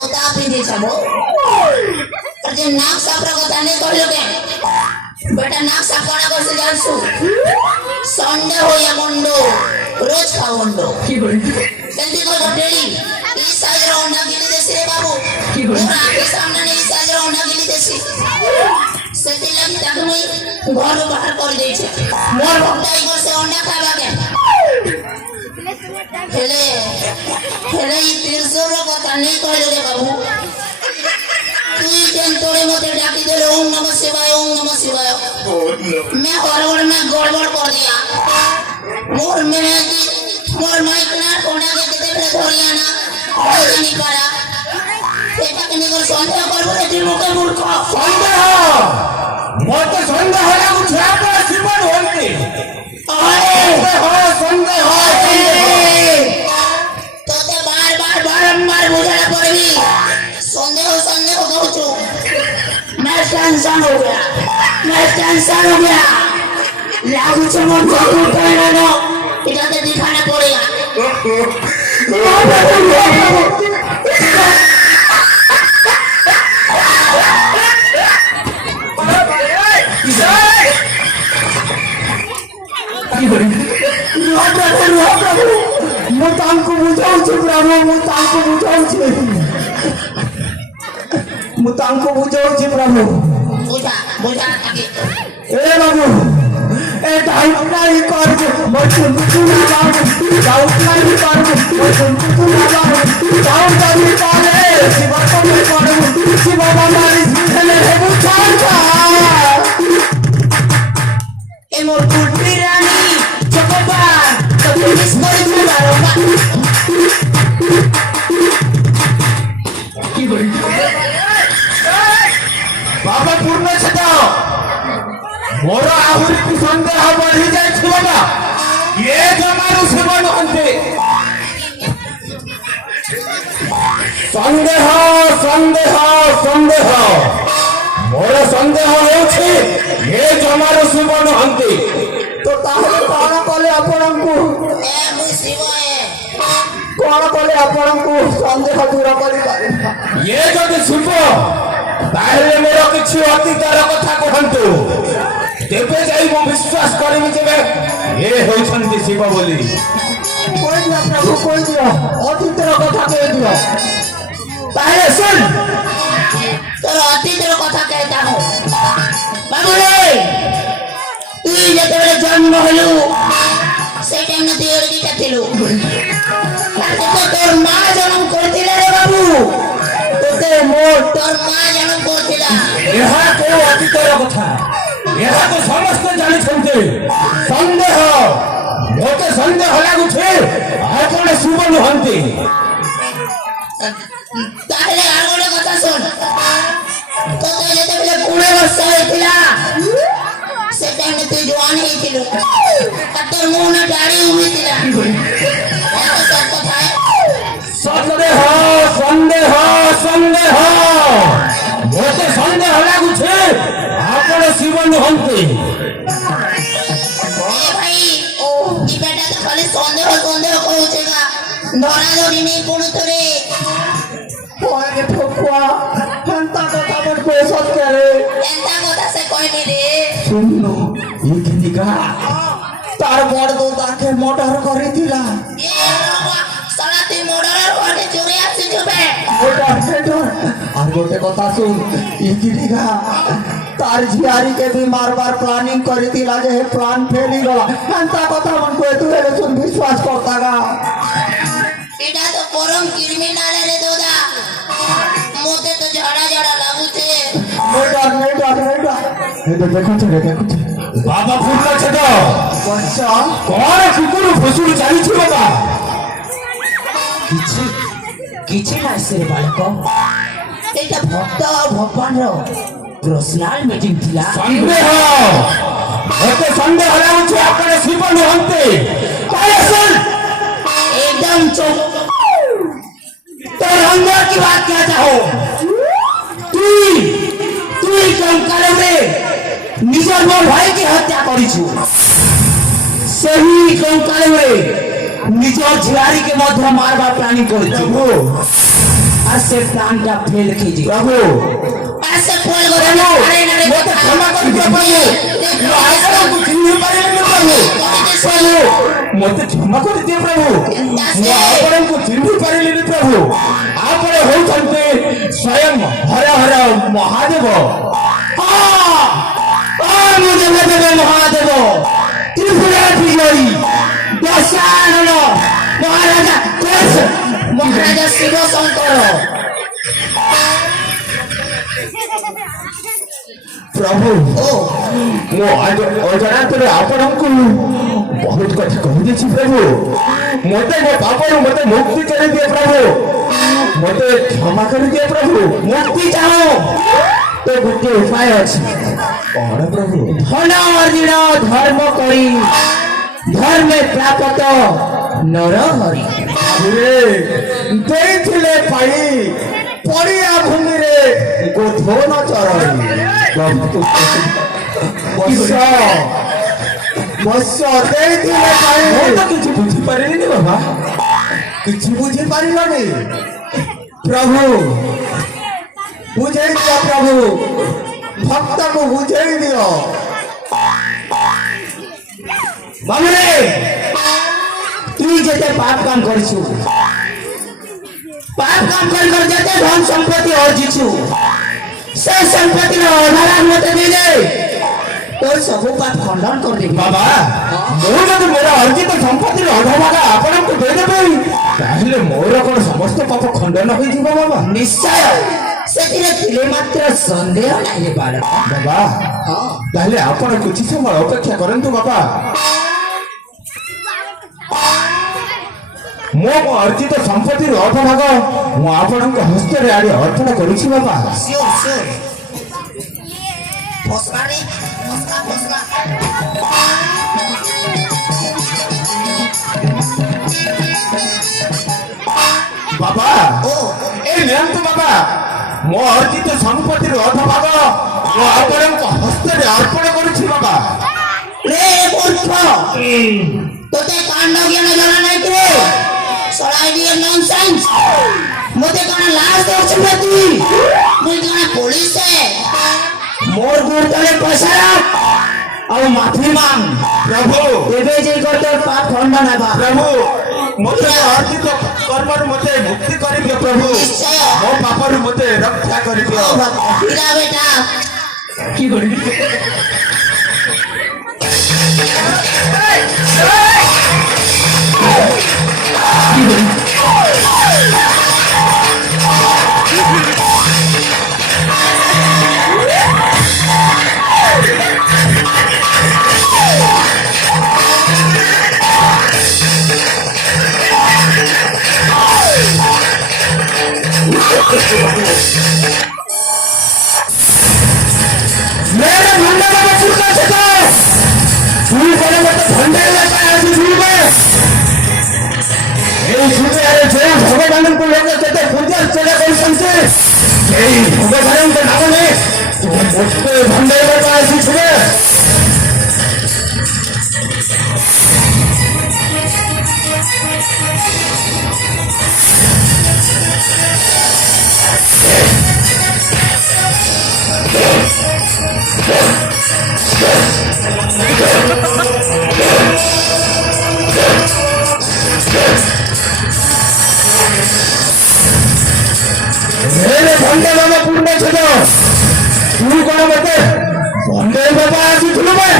पिंधे छबो जे नाक साफरा কথা নেই কইলো কেন বেটা নাক সাফ করা করতে জানছু সন্ডে হইয়া গন্ড রোজ খাওন্ড কি বলি জলদি করে ডেলি এই সাইজের ওন্ডা গিলি দেছি রে বাবু কি বলি আগে সামনে এই সাইজের ওন্ডা গিলি দেছি সেটি লাগি তাকে ঘর বাহার করে দিয়েছে মোর ভক্তাই করছে ওন্ডা খাবা কেন হেলে হেলে এই তিরসুর কথা নেই কইলো রে বাবু তুই কেন তোরে মতে ডাকি দে ওম নমঃ শিবায় ओम नमः शिवाय मैं गड़बड़ में गड़बड़ कर दिया मोर में मोर माइक ना कोना के देते रे धरिया ना ओई नहीं करा এটা কি নিগর সন্দেহ করব রে তুই মুখে মূর্খ সন্দেহ মতে সন্দেহ লাগু ছাপা জীবন হইতে সন্দেহ তোতে বারবার বারংবার বুঝানা পড়বি সন্দেহ সন্দেহ कहू मैं टेंशन हो गया लागू से मोर फोटो कहना ना इधर दिखाना पड़ेगा मुतांको बुझाउछु प्रभु मुतांको बुझाउछु प्रभु बुझा आगे ए बाबू ए डाउट नहीं कर मैं सुनतु ना बाबू डाउट नहीं कर मैं सुनतु ना बाबू डाउट नहीं करे शिवा को मैं करू शिवा हमारी जिंदगी है बुझार का ए मोर कुटी रानी चकोबार तो पुलिस করে মারবা কি বলি बाबा पूर्ण छटा मोर आहुरी की संदेह बढ़ी जाय छी बाबा ये जमारू सेवन हंते संदेह संदेह संदेह मोर संदेह होछि ये जमारू सेवन हंते तो ताहले कोन कले आपनकु ए मु शिवाय कोन कले आपनकु संदेह दूर करि पारे ये जदि शिव ताहले मोर किछि अतीतर कथा कहंतु तेबे जाई मो विश्वास करबी जेबे ए होइछन्ति शिव बोली कोइ दिया प्रभु कोइ दिया अतीतर कथा कह दियो ताहले सुन तोर अतीतर कथा कहता हूं बाबू रे তুই যেতেবেলে জন্ম হলু সেই টাইমে তুই ওরদিটা ছিলু তোর মা জন্ম করছিল রে বাবু তোকে তোর মা জন্ম করছিল ଏହା କେଉଁ ଅତୀତର କଥା ଏହା ତ ସମସ୍ତେ ଜାଣିଛନ୍ତି ସନ୍ଦେହ ମୋତେ ସନ୍ଦେହ ଲାଗୁଛି ଆପଣ ଶୁଭ ନୁହନ୍ତି তাহলে আর ଗୋଟେ কথা শোন তোকে যেতেবেলে 20 ବର୍ଷ হয়েছিল ସେ ଟାଇମରେ তুই জওয়ান হয়েছিল আর তোর মুখে দাড়ি উঠেছিল সব কথা ସନ୍ଦେହ ସନ୍ଦେହ ସନ୍ଦେହ ମୋତେ ସନ୍ଦେହ ଲାଗୁଛି ଆପଣ ଶିବ ନୁହନ୍ତି भाई ओ ई बेटा तो खाली संदेह कहूछेगा धरा धरी नहीं पड़ुतरे कोई ठोकुआ हंता কথা মন को सत्य रे एंता কথা से कहनी रे सुनो ये किनिका तार बड़ दो ताके मर्डर करितिला ए बाबा साला तुई मर्डर करके चोरी आसी जुबे और गोटे कथा सुन ये किनिका तार झियारी के भी मारबार प्लानिंग करितिला जे प्लान फेली गला हंता কথা মন को तू रे सुन विश्वास करतागा एटा तो परम क्रिमिनल रे दोदा मोते तो झड़ा झड़ा लागुछे बाबा फूल छेद कौन कुकुर फसुड़ चली बाबा किछि ना से बालक एटा भक्त और भगवान रो पर्सनल मीटिंग थिला संदेह ओते संदेह लाଗୁଛି ଆପଣ ଶିବ ନୁହନ୍ତି କହେ सुन एकदम चुप तो अंदर की बात कहता हो তুই কম কারণে নিজের মোর ভাইকে হত্যা করিছু সেই কম কারণে নিজের ঝিয়ারিকে মধ্যে মারবার প্ল্যানিং করিছু আর সে প্ল্যানটা ফেল খেয়েছে প্রভু আর সে ফল করে না আরে না রে মতে ক্ষমা କରିଦିଅ ପ୍ରଭୁ ମୁଁ ଆପଣଙ୍କୁ ଚିହ୍ନି ପାରିବିନି ପ୍ରଭୁ ପ୍ରଭୁ ମତେ କ୍ଷମା କରିଦିଅ ପ୍ରଭୁ ମୁଁ ଆପଣଙ୍କୁ ଚିହ୍ନି ପାରିଲିନି ପ୍ରଭୁ ଆପଣ ହେଉଛନ୍ତି ସ୍ୱୟଂ ହର ହର ମହାଦେବ ମୁଁ ଦେବେ ଦେବେ ମହାଦେବ ତ୍ରିପୁରା ବିଜୟୀ ଦଶାନନ ମହାରାଜା মহারাজা শিব শঙ্কর ପ୍ରଭୁ ও ମୁଁ ଅଜାଣତରେ ଆପଣଙ୍କୁ ବହୁତ କଥା କହିଦେଇଛି ପ୍ରଭୁ ମତେ ମୋ ପାପରୁ ମତେ ମୁକ୍ତି କରିଦିଏ ପ୍ରଭୁ ମତେ କ୍ଷମା କରିଦିଏ ପ୍ରଭୁ ମୁକ୍ତି ଚାହୁଁ ତ ଗୋଟିଏ ଉପାୟ ଅଛି କଣ ପ୍ରଭୁ ଧନ ଅର୍ଜିଣ ଧର୍ମ କରି ଧର୍ମେ ପ୍ରାପତ ନର ହରି ଦେଇଥିଲେ ପାଇ ପଡ଼ିଆ ଭୂମିରେ ଗୋଧନ ଚରଣୀ ମତ୍ସ୍ୟ ଦେଇଥିଲେ ପାଇ ମୁଁ ତ କିଛି ବୁଝିପାରିଲିନି ବାବା କିଛି ବୁଝିପାରିଲନି ପ୍ରଭୁ ବୁଝେଇ ଦିଅ ପ୍ରଭୁ ଭକ୍ତକୁ ବୁଝେଇ ଦିଅ বাবুরে তুই যেতে পাপ কাম করিছু পাপ কাম করি করে যেতে ধন সম্পত্তি অর্জিছু সে সম্পত্তির অধারা মতে দিয়ে দে তোর সবু পাপ খণ্ডন করে দেবি বাবা ମୁଁ ଯଦି ମୋର ଅର୍ଜିତ ସମ୍ପତ୍ତିର ଅଧଭାଗ ଆପଣଙ୍କୁ ଦେଇଦେବି ତାହେଲେ ମୋର କଣ ସମସ୍ତ ପାପ ଖଣ୍ଡନ ହୋଇଯିବ ବାବା নিশ্চয় ସେଥିରେ ଥିଲେ ମାତ୍ର ସନ୍ଦେହ ନାହିଁ ବାଳକ ବାବା ତାହେଲେ ଆପଣ କିଛି ସମୟ ଅପେକ୍ଷା କରନ୍ତୁ ବାବା ମୁଁ ମୋ ଅର୍ଜିତ ସମ୍ପତ୍ତିର ଅଧଭାଗ ମୁଁ ଆପଣଙ୍କ ହସ୍ତରେ ଆଣି ଅର୍ପଣ କରୁଛି ବାବା শিওর শিওর ফসকা রে ফসকা ফসকা ବାବା ও এই ନିଅନ୍ତୁ ବାବା ମୋ ଅର୍ଜିତ ସମ୍ପତ୍ତିର ଅଧଭାଗ ମୁଁ ଆପଣଙ୍କ ହସ୍ତରେ ଅର୍ପଣ କରୁଛି ବାବା রে মূর্খ তোতে কাণ্ড জ্ঞান জানা নাই রে সরাই দিয়ে ননসেন্স মতে কোন লাশ দর্শন তুই মুই কোন পুলিশে মোর গুড় তলে পয়সা রাখ আর মাফি মাং ପ୍ରଭୁ ଏବେ যেই কর তোর পাপ খণ্ডন হেবা ପ୍ରଭୁ ମୋତେ ଅର୍ଜିତ କର୍ମରୁ ମୋତେ ମୁକ୍ତି କରିଦିଅ ପ୍ରଭୁ ନିଶ୍ଚୟ ମୋ ପାପରୁ ମୋତେ ରକ୍ଷା କରିଦିଅ হীরা বেটা কি করবি मेरे भंडा बाबा फुटका से तो শুরু করে মতো ভন্ডার এলাকায় আছে শুরুবে এই শুরু আরে যে ভগবানଙ୍କୁ লোকে যেতে পূজা চলে করছেন সেই ভগবানଙ୍କ নামে মোটে ভন্ডার এলাকায় আছে শুরু मेरे भंडे बाबा पूर्ण छो तू कौन बते भंडे बाबा आसी थुलु में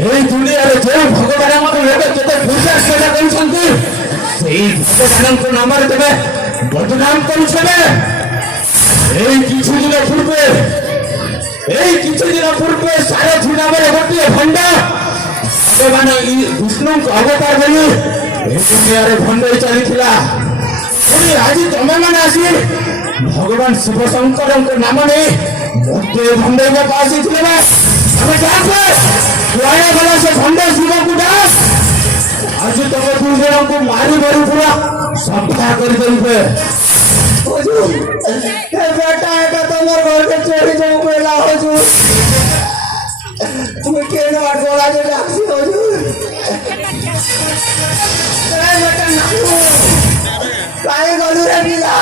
এই দুনিয়ারে যে ভগবানଙ୍କ লোক যেতে পূজা সেবা କରୁଛନ୍ତି সেই ভগবানଙ୍କ নামରେ ତେବେ বদনাম କରୁছেবে এই কিছুদিন পূর্বে সারথী নামରେ ଗୋଟିଏ ଭଣ୍ଡ ଭଗବାନ ବିଷ୍ଣୁଙ୍କ ଅବତାର ବୋଲି ଏ ଦୁନିଆରେ ଭଣ୍ଡେଇ ଚାଲିଥିଲା ପୁଣି ଆଜି ତମେମାନେ ଆସି ଭଗବାନ ଶିବ ଶଙ୍କରଙ୍କ ନାମ ନେଇ ମୋତେ ଭଣ୍ଡେଇବାକୁ ଆସିଥିଲେ ବା ଆମେ ଯାଆନ୍ତୁ କୁଆଡ଼େ ଗଲା ସେ ଭଣ୍ଡ ଶିବକୁ ଡାକ ଆଜି ତମେ ଦୁଇ ଜଣଙ୍କୁ ମାରି ମାରି ପୁରା ସଫା କରିଦେବେ हुजूर ये बेटा है तुम्हारे घर के चोरी जो पहला हुजूर तुम्हें केना गोला जो लासी हुजूर ए बेटा ना କାହିଁ ଗଲୁ ରେ ପିଲା